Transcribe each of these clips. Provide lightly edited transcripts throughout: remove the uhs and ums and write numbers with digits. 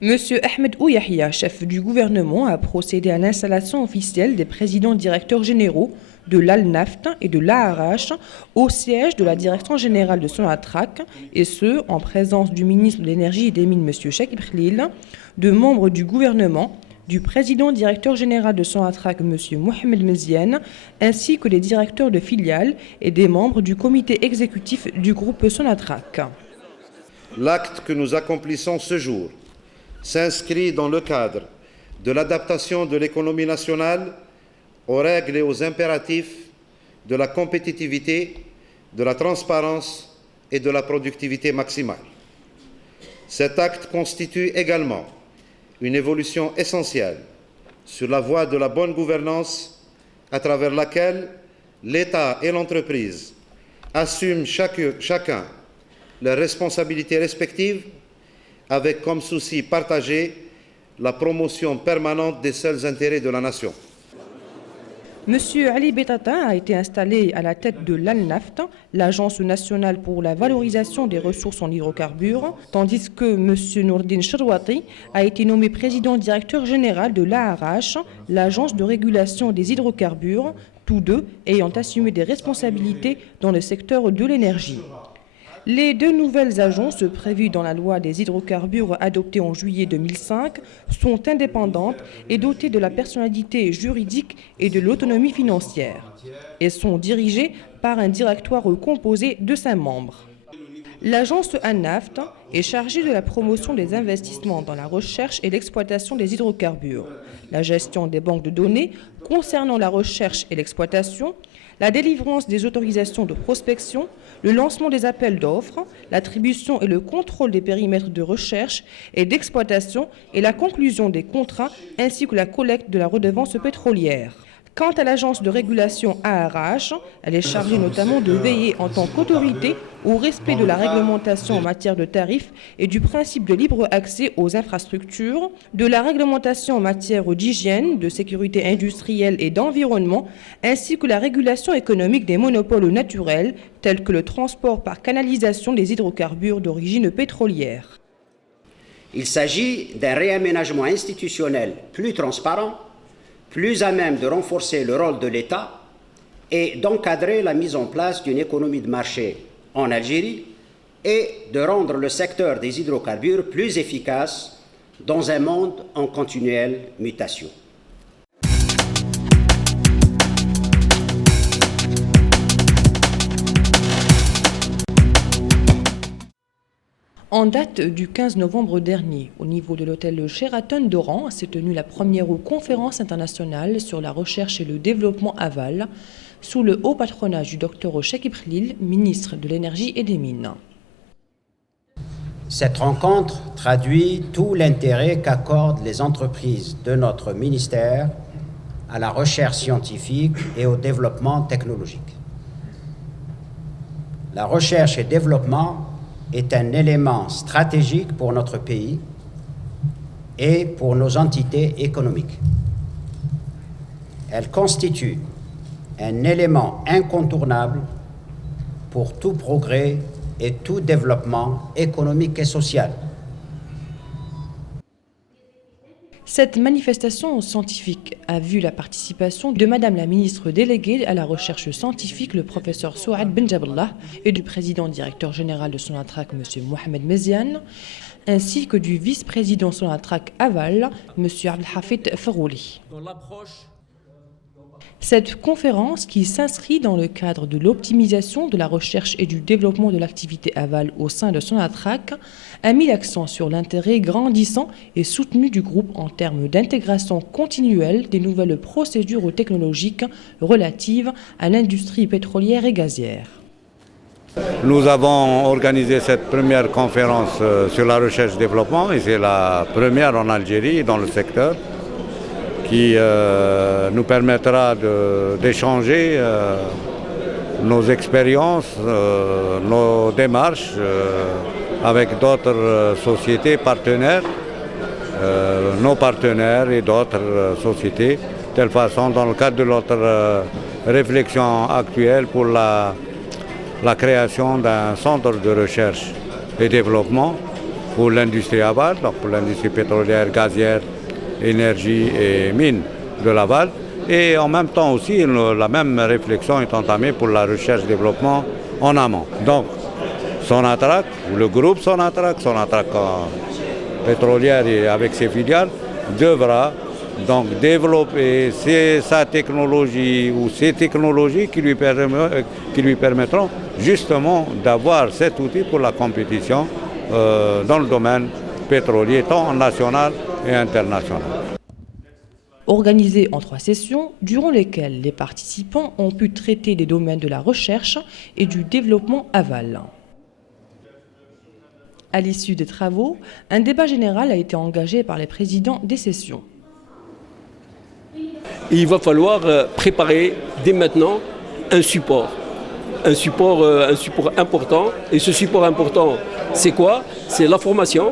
Monsieur Ahmed Ouyahia, chef du gouvernement, a procédé à l'installation officielle des présidents directeurs généraux de l'Al-Naft et de l'ARH au siège de la direction générale de Sonatrach, et ce, en présence du ministre de l'Énergie et des Mines, monsieur Chakib Khlil, de membres du gouvernement, du président directeur général de Sonatrach, monsieur Mohamed Meziane, ainsi que des directeurs de filiales et des membres du comité exécutif du groupe Sonatrach. L'acte que nous accomplissons ce jour s'inscrit dans le cadre de l'adaptation de l'économie nationale aux règles et aux impératifs de la compétitivité, de la transparence et de la productivité maximale. Cet acte constitue également une évolution essentielle sur la voie de la bonne gouvernance à travers laquelle l'État et l'entreprise assument chacun leurs responsabilités respectives avec comme souci partagé la promotion permanente des seuls intérêts de la nation. Monsieur Ali Betata a été installé à la tête de l'Al-Naft, l'Agence nationale pour la valorisation des ressources en hydrocarbures, tandis que monsieur Nourdine Cherwati a été nommé président directeur général de l'ARH, l'Agence de régulation des hydrocarbures, tous deux ayant assumé des responsabilités dans le secteur de l'énergie. Les deux nouvelles agences prévues dans la loi des hydrocarbures adoptée en juillet 2005 sont indépendantes et dotées de la personnalité juridique et de l'autonomie financière. Elles sont dirigées par un directoire composé de 5 membres. L'agence Al-Naft est chargée de la promotion des investissements dans la recherche et l'exploitation des hydrocarbures, la gestion des banques de données concernant la recherche et l'exploitation, la délivrance des autorisations de prospection, le lancement des appels d'offres, l'attribution et le contrôle des périmètres de recherche et d'exploitation et la conclusion des contrats ainsi que la collecte de la redevance pétrolière. Quant à l'agence de régulation ARH, elle est chargée notamment de veiller en tant qu'autorité au respect de la réglementation en matière de tarifs et du principe de libre accès aux infrastructures, de la réglementation en matière d'hygiène, de sécurité industrielle et d'environnement, ainsi que la régulation économique des monopoles naturels, tels que le transport par canalisation des hydrocarbures d'origine pétrolière. Il s'agit d'un réaménagement institutionnel plus transparent, plus à même de renforcer le rôle de l'État et d'encadrer la mise en place d'une économie de marché en Algérie et de rendre le secteur des hydrocarbures plus efficace dans un monde en continuelle mutation. En date du 15 novembre dernier, au niveau de l'hôtel Sheraton d'Oran, s'est tenue la première conférence internationale sur la recherche et le développement aval, sous le haut patronage du Dr Chakib Khlil, ministre de l'Énergie et des Mines. Cette rencontre traduit tout l'intérêt qu'accordent les entreprises de notre ministère à la recherche scientifique et au développement technologique. La recherche et développement est un élément stratégique pour notre pays et pour nos entités économiques. Elle constitue un élément incontournable pour tout progrès et tout développement économique et social. Cette manifestation scientifique a vu la participation de Madame la ministre déléguée à la recherche scientifique, le professeur Souad Benjaballah, et du président directeur général de Sonatrach, M. Mohamed Meziane, ainsi que du vice-président Sonatrach Aval, M. Abdelhafid Ferrouli. Cette conférence, qui s'inscrit dans le cadre de l'optimisation de la recherche et du développement de l'activité aval au sein de Sonatrach, a mis l'accent sur l'intérêt grandissant et soutenu du groupe en termes d'intégration continuelle des nouvelles procédures technologiques relatives à l'industrie pétrolière et gazière. Nous avons organisé cette première conférence sur la recherche-développement, et c'est la première en Algérie dans le secteur, qui nous permettra d'échanger nos expériences, nos démarches avec d'autres sociétés partenaires, nos partenaires et d'autres sociétés, de telle façon, dans le cadre de notre réflexion actuelle pour la création d'un centre de recherche et développement pour l'industrie aval, donc pour l'industrie pétrolière, gazière, énergie et mines de Laval. Et en même temps aussi, la même réflexion est entamée pour la recherche-développement en amont. Donc, Sonatrach, le groupe Sonatrach pétrolière et avec ses filiales, devra donc développer sa technologie ou ces technologies qui lui permettront justement d'avoir cet outil pour la compétition dans le domaine pétrolier, tant national et international. Organisé en 3 sessions, durant lesquelles les participants ont pu traiter des domaines de la recherche et du développement aval. À l'issue des travaux, un débat général a été engagé par les présidents des sessions. Il va falloir préparer dès maintenant un support important. Et ce support important, c'est quoi? C'est la formation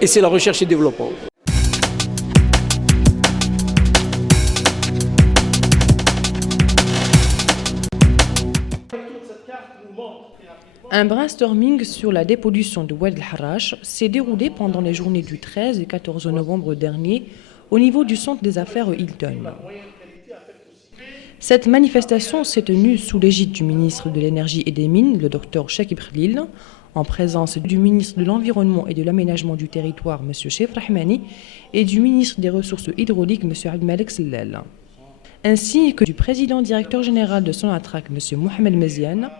et c'est la recherche et développement. Un brainstorming sur la dépollution de Oued El Harrach s'est déroulé pendant les journées du 13 et 14 novembre dernier au niveau du centre des affaires Hilton. Cette manifestation s'est tenue sous l'égide du ministre de l'Énergie et des Mines, le Dr Chakib Khalil, en présence du ministre de l'Environnement et de l'Aménagement du Territoire, M. Chef Rahmani, et du ministre des Ressources hydrauliques, M. Abdelmalek Sellel, ainsi que du président directeur général de Sonatrach, M. Mohamed Meziane.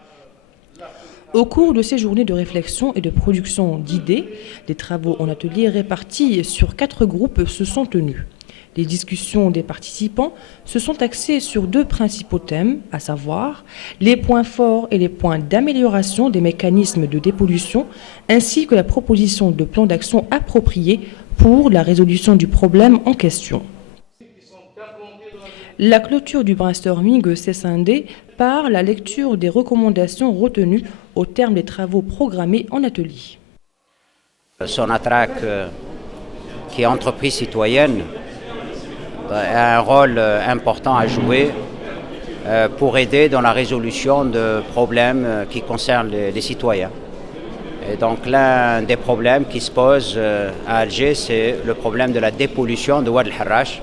Au cours de ces journées de réflexion et de production d'idées, des travaux en atelier répartis sur 4 groupes se sont tenus. Les discussions des participants se sont axées sur 2 principaux thèmes, à savoir les points forts et les points d'amélioration des mécanismes de dépollution, ainsi que la proposition de plans d'action appropriés pour la résolution du problème en question. La clôture du brainstorming s'est scindée par la lecture des recommandations retenues au terme des travaux programmés en atelier. Sonatrach, qui est entreprise citoyenne, a un rôle important à jouer pour aider dans la résolution de problèmes qui concernent les citoyens. Et donc l'un des problèmes qui se posent à Alger, c'est le problème de la dépollution de Oued El Harrach.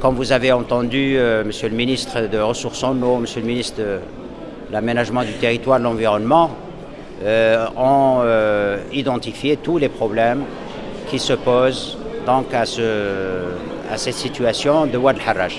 Comme vous avez entendu, Monsieur le ministre des Ressources en eau, Monsieur le ministre de l'Aménagement du Territoire et de l'Environnement ont identifié tous les problèmes qui se posent donc à cette situation de Oued El Harrach.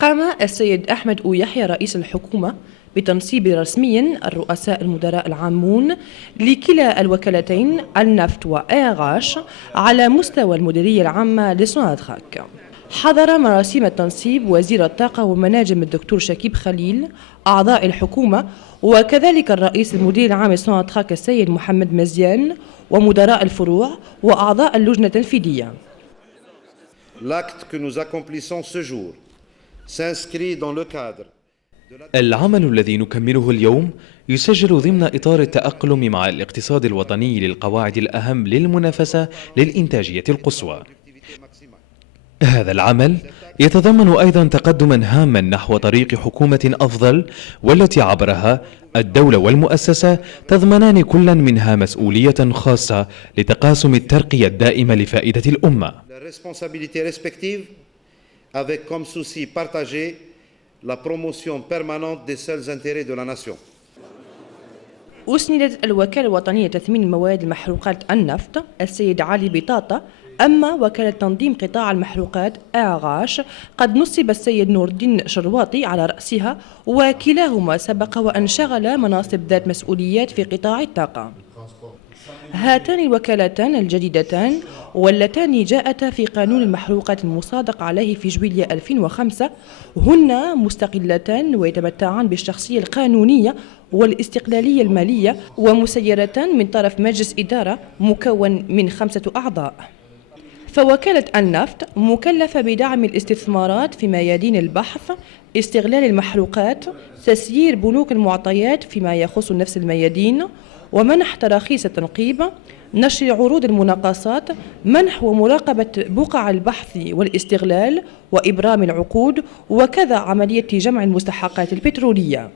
قام السيد أحمد يحيى رئيس الحكومة بتنصيب رسميا الرؤساء المدراء العامون لكلا الوكالتين النفط وآغاش على مستوى المديرية العامة لسوناتراك. حضر مراسم التنصيب وزير الطاقة والمناجم الدكتور شكيب خليل، أعضاء الحكومة، وكذلك الرئيس المدير العام لسوناتراك السيد محمد مزيان، ومدراء الفروع وأعضاء اللجنة التنفيذية. L'acte que nous accomplissons ce jour s'inscrit dans le cadre. العمل الذي نكمله اليوم يسجل ضمن إطار التأقلم مع الاقتصاد الوطني للقواعد الأهم للمنافسة للإنتاجية القصوى. هذا العمل يتضمن أيضا تقدما هاما نحو طريق حكومة أفضل، والتي عبرها الدولة والمؤسسة تضمنان كلا منها مسؤولية خاصة لتقاسم الترقية الدائمة لفائدة الأمة. Avec comme souci partagé la promotion permanente des seuls intérêts de la nation. أسندت الوكالة الوطنية لتثمين مواد المحروقات النفط السيد علي بطاطا، أما وكالة تنظيم قطاع المحروقات آغاش قد نصب السيد نور الدين شرواطي على رأسها، وكلاهما سبق وأن شغل مناصب ذات مسؤوليات في قطاع الطاقة. هاتان الوكالتان الجديدتان واللتان جاءتا في قانون المحروقات المصادق عليه في جويلية 2005 هن مستقلتان ويتمتعان بالشخصية القانونية والاستقلالية المالية ومسيرتان من طرف مجلس إدارة مكون من 5 أعضاء. فوكالة النفط مكلفة بدعم الاستثمارات في ميادين البحث، استغلال المحروقات، تسيير بنوك المعطيات فيما يخص نفس الميادين، ومنح تراخيص التنقيب، نشر عروض المناقصات، منح ومراقبة بقع البحث والاستغلال وإبرام العقود، وكذا عملية جمع المستحقات البترولية.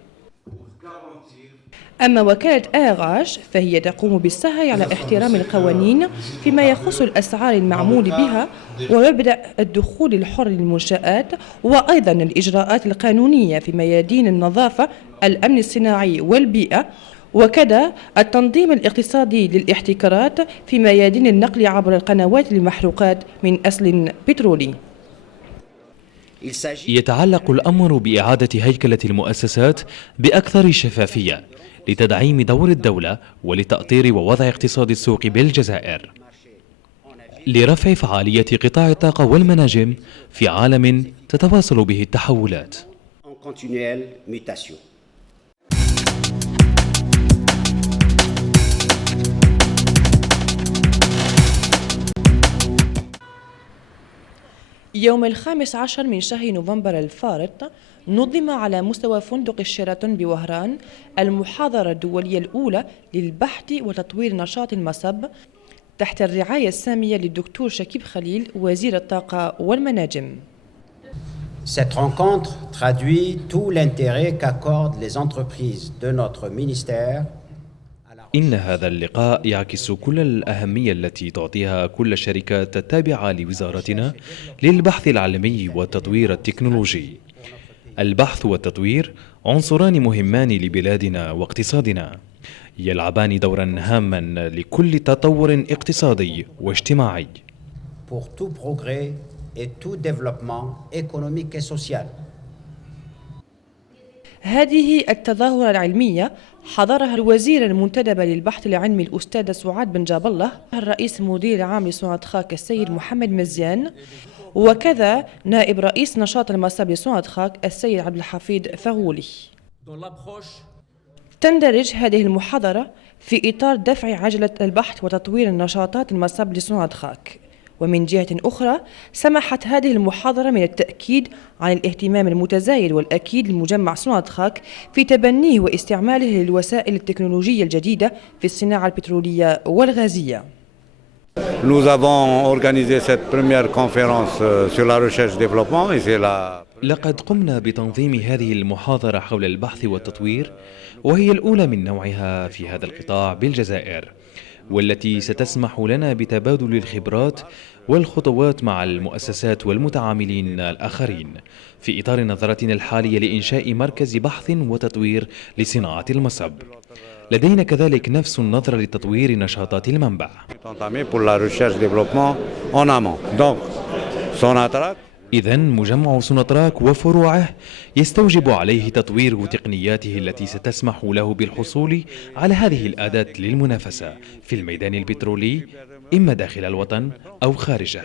أما وكالة آغاش فهي تقوم بالسعي على احترام القوانين فيما يخص الأسعار المعمول بها ومبدأ الدخول الحر للمنشآت، وأيضا الإجراءات القانونية في ميادين النظافة، الأمن الصناعي والبيئة، وكذا التنظيم الاقتصادي للاحتكارات في ميادين النقل عبر القنوات للمحروقات من أصل بترولي. يتعلق الأمر بإعادة هيكلة المؤسسات بأكثر شفافية لتدعيم دور الدولة ولتأطير ووضع اقتصاد السوق بالجزائر، لرفع فعالية قطاع الطاقة والمناجم في عالم تتواصل به التحولات. يوم 15 من شهر نوفمبر الفارط نظم على مستوى فندق الشيراتون بوهران المحاضرة الدولية الأولى للبحث وتطوير نشاط المصب تحت الرعاية السامية للدكتور شكيب خليل وزير الطاقة والمناجم. Cette rencontre traduit tout l'intérêt qu'accordent les entreprises de notre ministère. إن هذا اللقاء يعكس كل الأهمية التي تعطيها كل الشركات التابعة لوزارتنا للبحث العلمي والتطوير التكنولوجي. البحث والتطوير عنصران مهمان لبلادنا واقتصادنا، يلعبان دورا هاما لكل تطور اقتصادي واجتماعي. Pour tout progrès et tout développement économique et social. هذه التظاهرة العلمية حضرها الوزير المنتدب للبحث العلمي الأستاذ سعاد بن جاب الله، الرئيس المدير العام لصناعة السيد محمد مزيان، وكذا نائب رئيس نشاط المصب لصناعة السيد عبد الحفيظ فغولي. تندرج هذه المحاضرة في إطار دفع عجلة البحث وتطوير النشاطات المصب لصناعة خاك. ومن جهة أخرى سمحت هذه المحاضرة من التأكيد عن الاهتمام المتزايد والأكيد لمجمع صناعة خاك في تبنيه واستعماله للوسائل التكنولوجية الجديدة في الصناعة البترولية والغازية. Nous avons organisé cette première conférence sur la recherche-développement et c'est la... لقد قمنا بتنظيم هذه المحاضرة حول البحث والتطوير، وهي الأولى من نوعها في هذا القطاع بالجزائر، والتي ستسمح لنا بتبادل الخبرات والخطوات مع المؤسسات والمتعاملين الآخرين في إطار نظرتنا الحالية لإنشاء مركز بحث وتطوير لصناعة المصب. لدينا كذلك نفس النظرة لتطوير نشاطات المنبع. إذن مجمع سوناتراك وفروعه يستوجب عليه تطوير تقنياته التي ستسمح له بالحصول على هذه الأداة للمنافسة في الميدان البترولي إما داخل الوطن أو خارجه.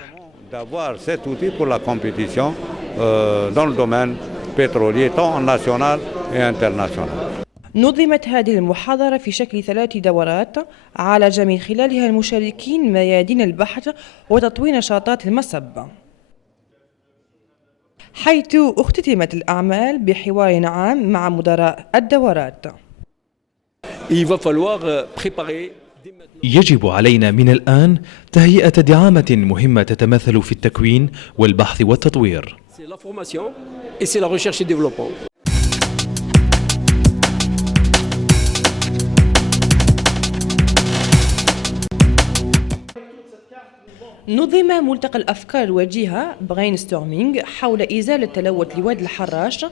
نظمت هذه المحاضرة في شكل 3 دورات عالج من خلالها المشاركين ميادين البحث وتطوير نشاطات المصب، حيث اختتمت الأعمال بحوار عام مع مدراء الدورات. يجب علينا من الآن تهيئة دعامة مهمة تتمثل في التكوين والبحث والتطوير. نظم ملتقى الأفكار الوجيهة brainstorming حول إزالة تلوث لواد الحراش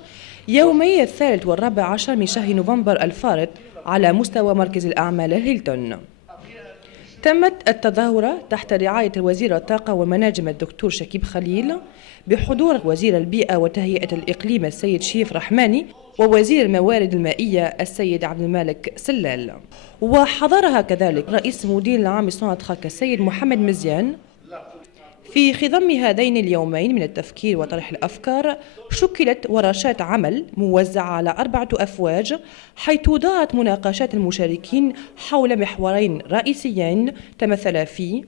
يومي 3 و14 من شهر نوفمبر الفارط على مستوى مركز الأعمال الهيلتون. تمت التظاهرة تحت رعاية وزير الطاقة والمناجم الدكتور شكيب خليل بحضور وزير البيئة وتهيئة الإقليم السيد شريف رحماني ووزير الموارد المائية السيد عبد المالك سلال، وحضرها كذلك رئيس المدير العام لصناعة خاك السيد محمد مزيان. في خضم هذين اليومين من التفكير وطرح الأفكار شكلت ورشات عمل موزعة على 4 أفواج، حيث دارت مناقشات المشاركين حول محورين رئيسيين تمثلا في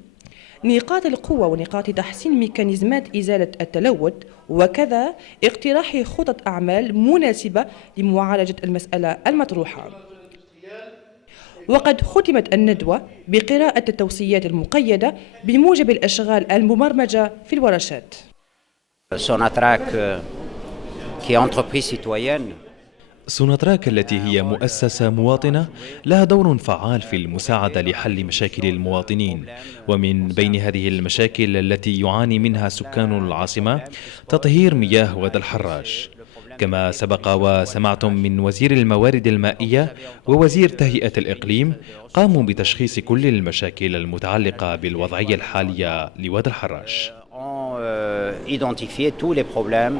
نقاط القوة ونقاط تحسين ميكانيزمات إزالة التلوث، وكذا اقتراح خطط أعمال مناسبة لمعالجة المسألة المطروحة. وقد ختمت الندوة بقراءة التوصيات المقيدة بموجب الأشغال المبرمجة في الورشات. سوناتراك التي هي مؤسسة مواطنة لها دور فعال في المساعدة لحل مشاكل المواطنين، ومن بين هذه المشاكل التي يعاني منها سكان العاصمة تطهير مياه وادي الحراش. كما سبق وسمعتم من وزير الموارد المائية ووزير تهيئة الإقليم قاموا بتشخيص كل المشاكل المتعلقة بالوضعية الحالية لوادي الحراش. Identifier tous les problèmes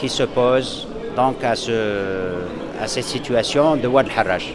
qui se posent donc à cette situation de Wad el Harrach.